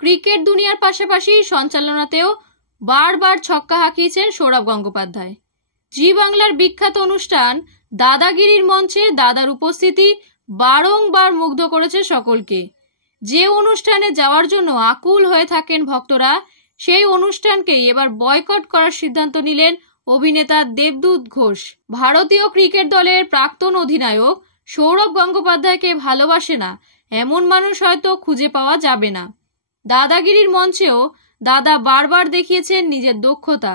Cricket দুনিয়ার পাশাপাশি সঞ্চালনাতেও বারবার ছক্কা হাঁকিয়েছেন সৌরভ গঙ্গোপাধ্যায়। জি বাংলার বিখ্যাত অনুষ্ঠান দাদাগিরির মঞ্চে দাদার উপস্থিতি বারংবার মুগ্ধ করেছে সকলকে। যে অনুষ্ঠানে যাওয়ার জন্য আকুল হয়ে থাকেন ভক্তরা, সেই অনুষ্ঠানকেই এবার বয়কট করার সিদ্ধান্ত নিলেন অভিনেতা দেবদূত ঘোষ। ভারতীয় ক্রিকেট দলের প্রাক্তন অধিনায়ক সৌরভ গঙ্গোপাধ্যায়কে ভালোবাসে না এমন মানুষ হয়তো খুঁজে পাওয়া যাবে না। দাদাগিরির মঞ্চেও দাদা বারবার দেখিয়েছেন নিজের দক্ষতা।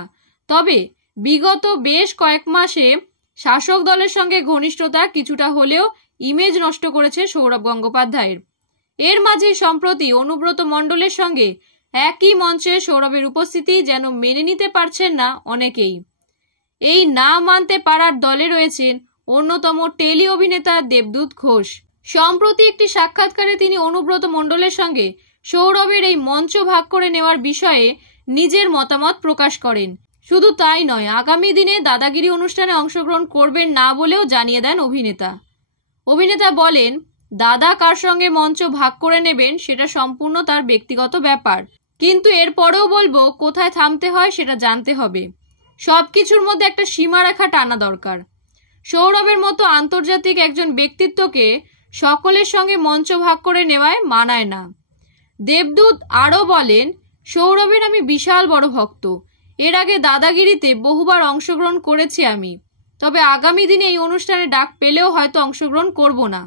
তবে বিগত বেশ কয়েক মাসে শাসক দলের সঙ্গে ঘনিষ্ঠতা কিছুটা হলেও ইমেজ নষ্ট করেছে সৌরভ গঙ্গোপাধ্যায়ের। এর মাঝে সম্প্রতি অনুব্রত মণ্ডলের সঙ্গে একই মঞ্চে সৌরভের উপস্থিতি যেন মেনে নিতে পারছেন না অনেকেই। এই না মানতে পারার দলে রয়েছেন অন্যতম টেলি অভিনেতা দেবদূত ঘোষ। সম্প্রতি একটি সাক্ষাৎকারে তিনি অনুব্রত মণ্ডলের সঙ্গে সৌরভের এই মঞ্চ ভাগ করে নেওয়ার বিষয়ে নিজের মতামত প্রকাশ করেন। শুধু তাই নয়, আগামী দিনে দাদাগিরি অনুষ্ঠানে অংশগ্রহণ করবেন না বলেও জানিয়ে দেন অভিনেতা বলেন, দাদা কার সঙ্গে মঞ্চ ভাগ করে নেবেন সেটা সম্পূর্ণ তার ব্যক্তিগত ব্যাপার, কিন্তু এরপরেও বলবো কোথায় থামতে হয় সেটা জানতে হবে। সবকিছুর মধ্যে একটা সীমারেখা টানা দরকার। সৌরভের মতো আন্তর্জাতিক একজন ব্যক্তিত্বকে সকলের সঙ্গে মঞ্চ ভাগ করে নেওয়ায় মানায় না। দেবদূত আরও বলেন, সৌরভের আমি বিশাল বড় ভক্ত। এর আগে দাদাগিরিতে বহুবার অংশগ্রহণ করেছি আমি, তবে আগামী দিনে এই অনুষ্ঠানে ডাক পেলেও হয়তো অংশগ্রহণ করব না।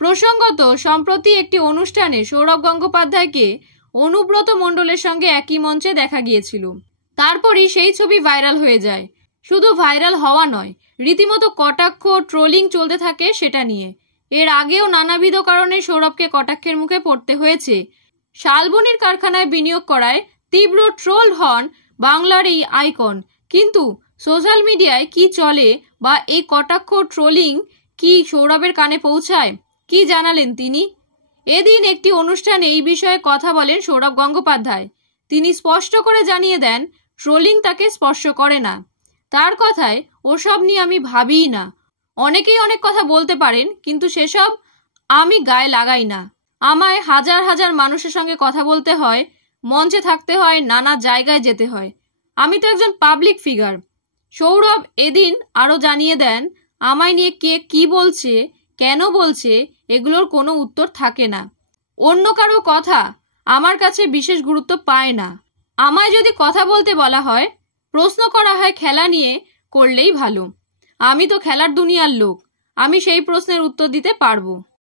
প্রসঙ্গত, সম্প্রতি একটি অনুষ্ঠানে সৌরভ গঙ্গোপাধ্যায়কে অনুব্রত মণ্ডলের সঙ্গে একই মঞ্চে দেখা গিয়েছিল। তারপরই সেই ছবি ভাইরাল হয়ে যায়। শুধু ভাইরাল হওয়া নয়, রীতিমতো কটাক্ষ ট্রোলিং চলতে থাকে সেটা নিয়ে। এর আগেও নানাবিধ কারণে সৌরভকে কটাক্ষের মুখে পড়তে হয়েছে। শালবনির কারখানায় বিনিয়োগ করায় তীব্র ট্রোল হন বাংলার এই আইকন। কিন্তু সোশ্যাল মিডিয়ায় কি চলে বা এই কটাক্ষ ট্রোলিং কি সৌরভের কানে পৌঁছায়, কি জানালেন তিনি? এদিন একটি অনুষ্ঠানে এই বিষয়ে কথা বলেন সৌরভ গঙ্গোপাধ্যায়। তিনি স্পষ্ট করে জানিয়ে দেন, ট্রোলিং তাকে স্পর্শ করে না। তার কথায়, ওসব নিয়ে আমি ভাবিই না। অনেকেই অনেক কথা বলতে পারেন, কিন্তু সেসব আমি গায়ে লাগাই না। আমায় হাজার হাজার মানুষের সঙ্গে কথা বলতে হয়, মঞ্চে থাকতে হয়, নানা জায়গায় যেতে হয়। আমি তো একজন পাবলিক ফিগার। সৌরভ এদিন আরও জানিয়ে দেন, আমায় নিয়ে কে কি বলছে, কেন বলছে, এগুলোর কোনো উত্তর থাকে না। অন্য কারো কথা আমার কাছে বিশেষ গুরুত্ব পায় না। আমায় যদি কথা বলতে বলা হয়, প্রশ্ন করা হয় খেলা নিয়ে, করলেই ভালো। আমি তো খেলার দুনিয়ার লোক, আমি সেই প্রশ্নের উত্তর দিতে পারবো।